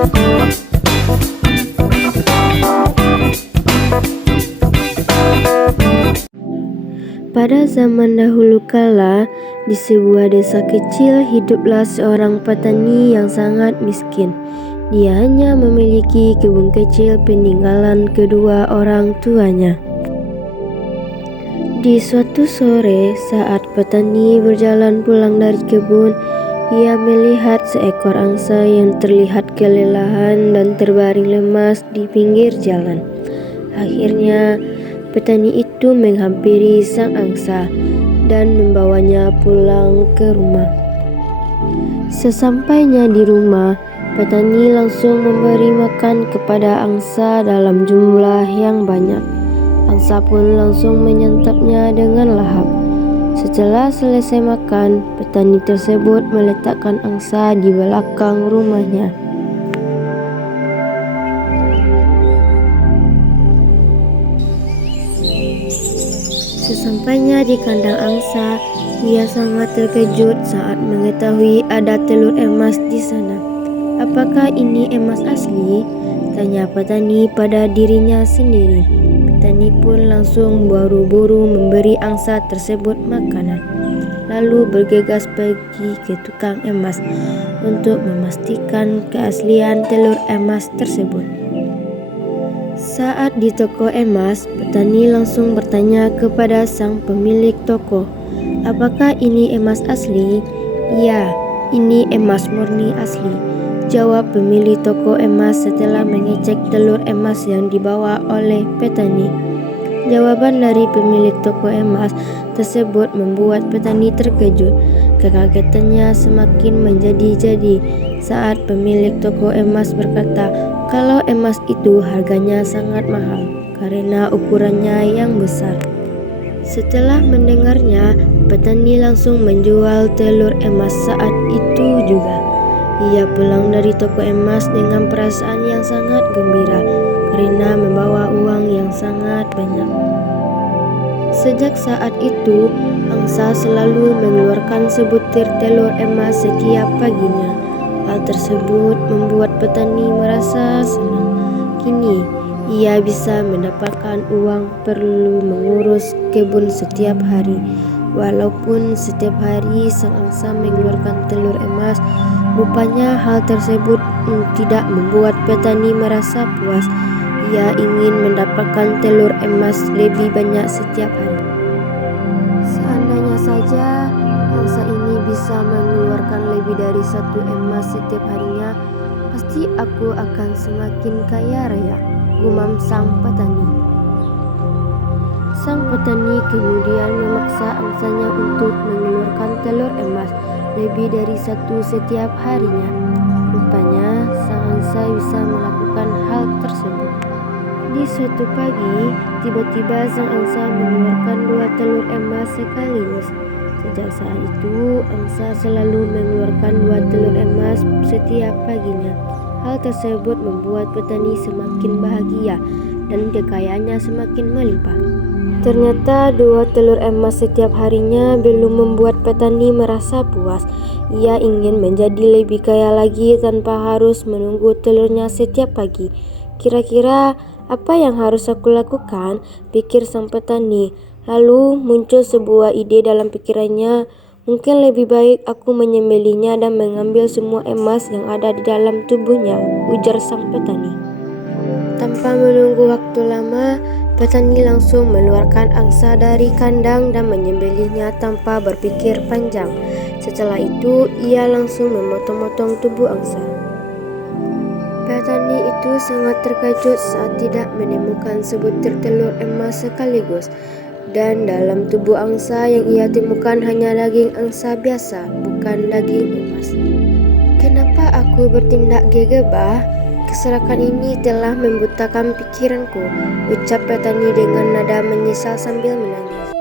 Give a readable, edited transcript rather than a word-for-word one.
Pada zaman dahulu kala, di sebuah desa kecil hiduplah seorang petani yang sangat miskin. Dia hanya memiliki kebun kecil peninggalan kedua orang tuanya. Di suatu sore, saat petani berjalan pulang dari kebun, ia melihat seekor angsa yang terlihat kelelahan dan terbaring lemas di pinggir jalan. Akhirnya, petani itu menghampiri sang angsa dan membawanya pulang ke rumah. Sesampainya di rumah, petani langsung memberi makan kepada angsa dalam jumlah yang banyak. Angsa pun langsung menyantapnya dengan lahap. Setelah selesai makan, petani tersebut meletakkan angsa di belakang rumahnya. Sesampainya di kandang angsa, ia sangat terkejut saat mengetahui ada telur emas di sana. "Apakah ini emas asli?" tanya petani pada dirinya sendiri. Petani pun langsung buru-buru memberi angsa tersebut makanan, lalu bergegas pergi ke tukang emas untuk memastikan keaslian telur emas tersebut. Saat di toko emas, petani langsung bertanya kepada sang pemilik toko, "Apakah ini emas asli?" "Ya, ini emas murni asli," jawab pemilik toko emas setelah mengecek telur emas yang dibawa oleh petani. Jawaban dari pemilik toko emas tersebut membuat petani terkejut. Kekagetannya semakin menjadi-jadi saat pemilik toko emas berkata kalau emas itu harganya sangat mahal karena ukurannya yang besar. Setelah mendengarnya, petani langsung menjual telur emas saat itu juga. Ia pulang dari toko emas dengan perasaan yang sangat gembira karena membawa uang yang sangat banyak. Sejak saat itu, angsa selalu mengeluarkan sebutir telur emas setiap paginya. Hal tersebut membuat petani merasa senang. Kini, ia bisa mendapatkan uang perlu mengurus kebun setiap hari. Walaupun setiap hari sang angsa mengeluarkan telur emas, rupanya hal tersebut tidak membuat petani merasa puas. Ia ingin mendapatkan telur emas lebih banyak setiap hari. Seandainya saja angsa ini bisa mengeluarkan lebih dari 1 emas setiap harinya, pasti aku akan semakin kaya raya, gumam sang petani. Sang petani kemudian memaksa angsanya untuk mengeluarkan telur emas lebih dari 1 setiap harinya. Rupanya sang angsa bisa melakukan hal tersebut. Di suatu pagi, tiba-tiba sang angsa mengeluarkan 2 telur emas sekaligus. Sejak saat itu, angsa selalu mengeluarkan 2 telur emas setiap paginya. Hal tersebut membuat petani semakin bahagia dan kekayaannya semakin melimpah. Ternyata 2 telur emas setiap harinya belum membuat petani merasa puas. Ia ingin menjadi lebih kaya lagi tanpa harus menunggu telurnya setiap pagi. Kira-kira apa yang harus aku lakukan? Pikir sang petani. Lalu muncul sebuah ide dalam pikirannya. Mungkin lebih baik aku menyembelihnya dan mengambil semua emas yang ada di dalam tubuhnya, ujar sang petani. Tanpa menunggu waktu lama, petani langsung mengeluarkan angsa dari kandang dan menyembelihnya tanpa berpikir panjang. Setelah itu, ia langsung memotong-motong tubuh angsa. Petani itu sangat terkejut saat tidak menemukan sebutir telur emas sekaligus. Dan dalam tubuh angsa yang ia temukan hanya daging angsa biasa, bukan daging emas. "Kenapa aku bertindak gegabah? Kesalahan ini telah membutakan pikiranku," ucap petani dengan nada menyesal sambil menangis.